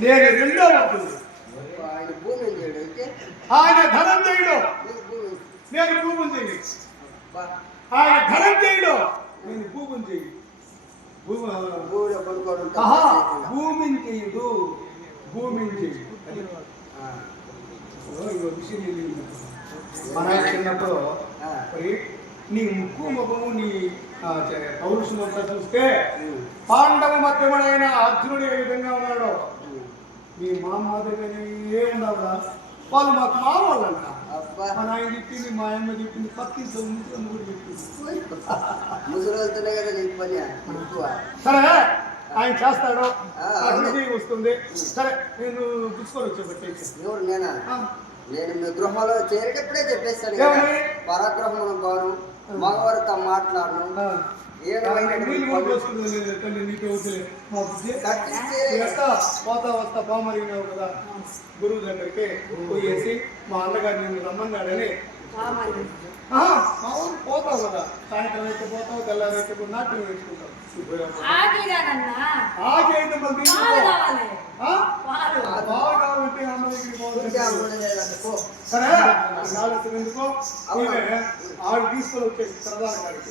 నేను రెండో ఆయన భూమి చేయడు. నేను భూముంజయుడు బా, ఆయన ధనంజయుడు నేను భూముంజయుడు భూమి భూమిలో ఆ, ఓ, ఇగో విషయం తెలియదు. మన చిన్నప్పుడు నీ ముక్కు ముఖము నీ ఆ, చ- పౌరుషం అంతా చూస్తే పాండవ మధ్యముడైన అర్జునుడు ఏ విధంగా ఉన్నాడో. మీ మా మాదిరిగానే ఉండవురా. వాళ్ళు మాకు మా వాళ్ళంట అబ్బా. మా నాయన చెప్పింది మా అమ్మ చెప్పింది ముసలమ్మ కూడా చెప్పింది. సరే ఆయన చేస్తాడు. వస్తుంది. సరే నేను పుచ్చుకొని వచ్చా పెట్టేసి ఎవరు నేనా మీ గృహంలో చేరేటప్పుడే చెప్పేస్తాను? పరాగ్రహం పోను మగవారితో మాట్లాడను. పోతా వస్తా పామరిగినావు కదా. గురువు దగ్గరికి పోయేసి మా అన్నగారు రమ్మన్నాడని. పోతావు కదా. సాయంత్రం అయితే పోతావు తెల్లారైతే కూడా నాట్యం వేసుకుంటావు. ఆకలిగానన్నా సరే ఆలోచన ఎందుకో? ఆవిడ తీసుకొని వచ్చేసి సరదా గారికి